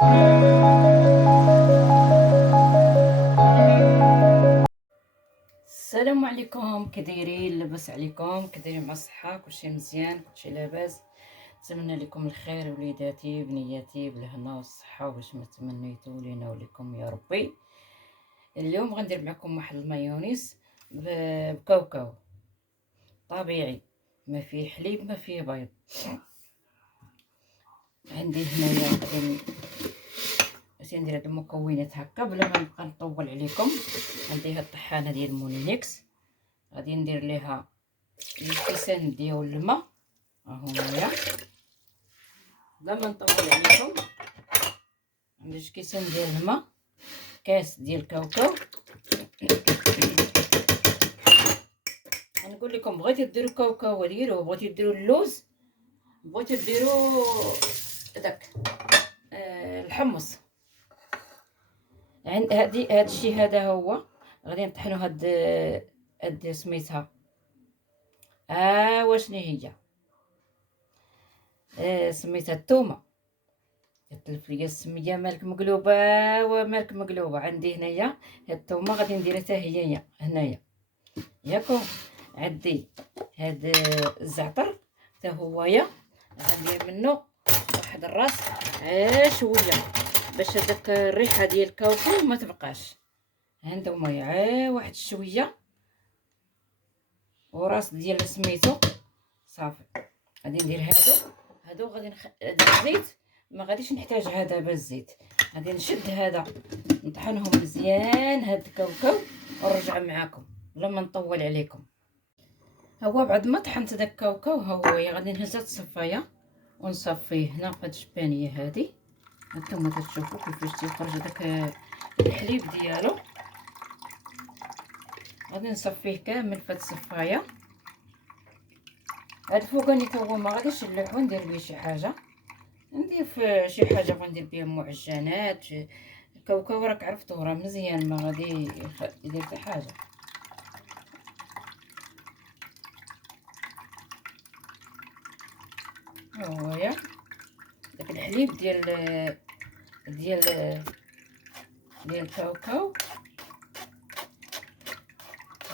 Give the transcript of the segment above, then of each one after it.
السلام عليكم، كدايرين؟ لاباس عليكم؟ كدايرين مع الصحه؟ كلشي مزيان؟ كلشي لاباس؟ نتمنى لكم الخير وليداتي بنياتي بالهنا والصحه واش ما تمنيتوا لينا ولكم يا ربي. اليوم غندير معكم واحد المايونيز بكاوكاو طبيعي، ما فيه حليب ما فيه بيض. عندي هنايا غادي ندير هاد المكونات هكا بلا ما نبقى نطول عليكم. عندي هاد الطحانه ديال مونينيكس، غادي ندير ليها الكيسان ديال الماء ها هنايا بلا ما نطول عليكم. عندي جوج كيسان ديال الماء، كاس ديال الكاوكاو. غنقول لكم بغيتو ديروا كاوكاو ديروه، بغيتو ديروا اللوز، بغيتو ديروا داك الحمص. عند هاد الشيء هذا هو غادي نطحنوا هاد سميتها واشني هي سميتها الثومه. تلف ليا السميه مالك مقلوبه ومالك مقلوبه. عندي هنايا هاد الثومه غادي نديرها حتى هي هنايا ياكم. عندي هاد الزعتر حتى هويا غندير منه واحد الراس شويه باش هذاك الريحه ديال الكاوكاو ما تبقاش. هانتوما واحد شويه وراس ديال سميتو صافي. غادي ندير هادو غادي الزيت ما غاديش نحتاجها دابا الزيت. غادي نشد هذا نطحنهم مزيان هاد الكاوكاو ونرجع معاكم بلا ما نطول عليكم. هو بعد ما طحنت داك الكاوكاو غادي نهز هاد الصفايه ونصفيه هنا في هاد الشبانيه هادي. هانتوما كتشوفوا كيفاش تيخرج داك الحليب ديالو. غادي نصفيه كامل في هاد الصفايه. هاد الفوقاني تا هو ما غاديش نلوحو، ندير بيه شي حاجه، ندير في شي حاجه غندير بيه معجنات. الكاوكاو راك عرفتوه راه مزيان، ما غادي يدير حتى حاجه. ها هويا داك الحليب ديال الكاوكاو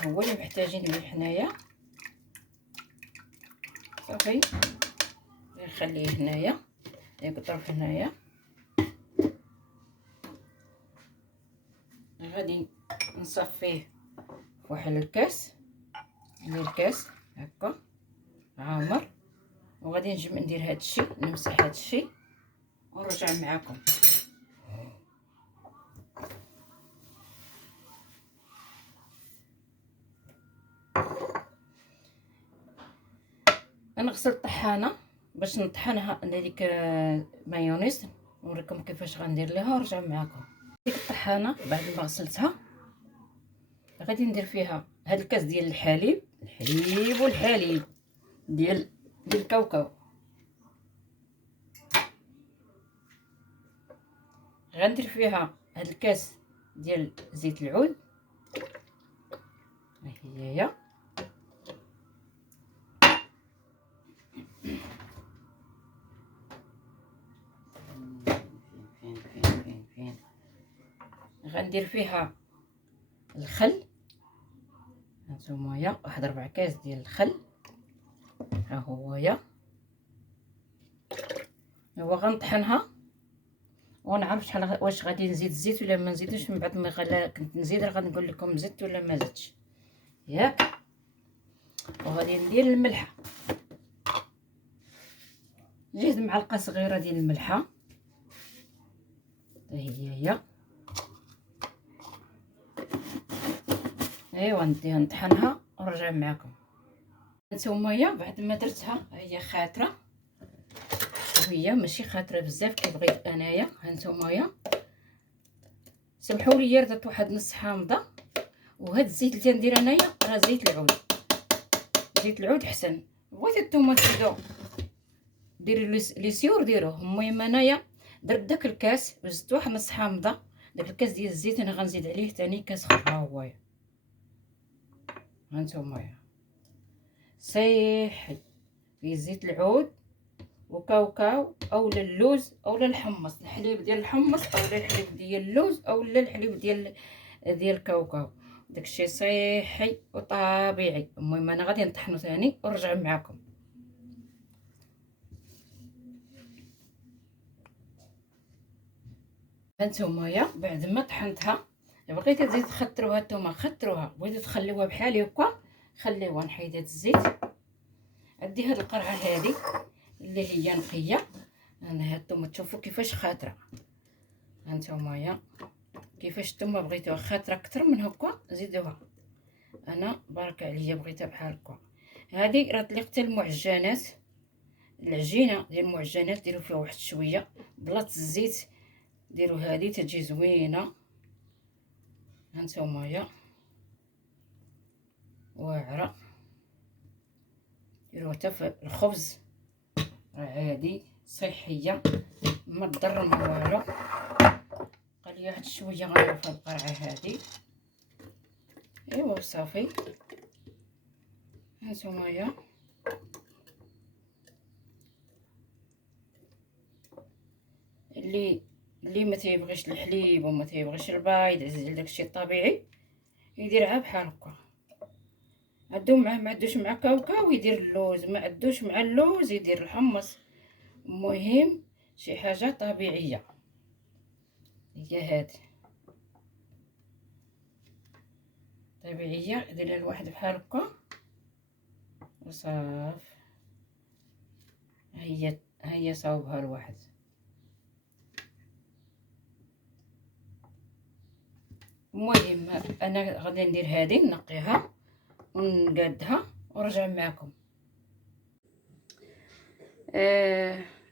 هو اللي محتاجين ليه حنايا. صافي نخليه هنايا يقطرف هنايا. غادي نصفيه في واحد الكاس، الكاس هكا عامر، وغادي ندير هذا الشيء، نمسح هذا الشيء ونرجع معكم. غنغسل الطحانه باش نطحنها هذيك مايونيز، نوريكم كيفاش غندير ليها ونرجع معكم. ديك الطحانه بعد ما غسلتها غادي ندير فيها هاد الكاس ديال الحليب ديال الكاوكاو. غندير فيها هاد الكاس ديال زيت العود، ها هي فين غندير فيها الخل. هانتوما واحد 4 كاس ديال الخل ها هو غنطحنها ونعرف شحال واش غادي نزيد الزيت ولا ما نزيدوش. من بعد ما كنت نزيد غنقول لكم زدت ولا ما زدتش ياك. وغادي ندير الملحه، جهد معلقه صغيره ديال الملحه هي ايوا نديها نطحنها ونرجع معكم. هانتوما بعد ما درتها هي خاطره، وهي ماشي خاطره بزاف كي بغيت انايا. هانتوما سمحوا لي درت واحد نص حامضه. وهاد الزيت اللي تندير انايا راه زيت العود، زيت العود حسن. بغيتو نتوما تزيدو ديروا لي سيور ديروه. المهم انايا درت داك الكاس وزدت واحد نص حامضه. داك الكاس ديال الزيت انا غنزيد عليه ثاني كاس اخر. ها هو هانتوما صحيح في زيت العود وكاوكاو اولا اللوز اولا الحمص، الحليب ديال الحمص اولا الحليب ديال اللوز اولا الحليب ديال الكاوكاو. داكشي صحي وطبيعي. المهم انا غادي نطحنو ثاني ونرجع معكم. هانتوما بعد ما طحنتها، بغيتي تزيد تخطروها الثومه خطروها، بغيتي تخليوها بحال هكا خليوها. نحيد هاد الزيت، عندي هاد القرعه هادي اللي هي نقيه. انا هاد الثومه تشوفوا كيفاش خاطره. هانتوما كيفاش نتوما بغيتوها خاطره اكثر من هكا زيدوها. انا بارك عليا بغيتها بحال هكا. هذه راه طليقه المعجنات، العجينه ديال المعجنات ديروا فيها واحد شويه بلاط الزيت، ديروا هذه تجي زوينه. هانتوما واعره، ديروها حتى في الخبز، راه عادي صحيه ما تضر ما والو. قال لي واحد شويه غنديروا في القرعه هذه. ايوا صافي. هانتوما اللي ما تيبغيش الحليب وما تيبغيش البيض، عزيز على داكشي الطبيعي، يديرها بحال هكا. عندو معاه ما عندوش مع كاوكاو يدير اللوز، ما عندوش مع اللوز يدير الحمص. المهم شي حاجه طبيعيه هي هذه، طبيعيه. دير الواحد بحال هكا وصاف. هي صاوبها الواحد. المهم انا غادي ندير هذه نقيها ونقادها ونرجع معكم.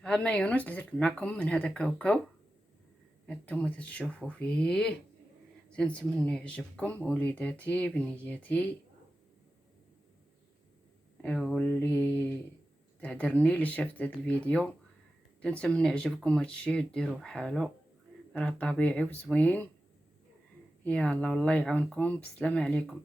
ها مايونيز درت معكم من هذا كاوكاو. هانتوما تشوفوا فيه. تنتمنى يعجبكم وليداتي بنياتي، واللي تعذرني اللي شافت هذا الفيديو. تنتمنى يعجبكم هادشي وديروه بحالو، راه طبيعي وزوين. يلا والله يعاونكم، بسلامه عليكم.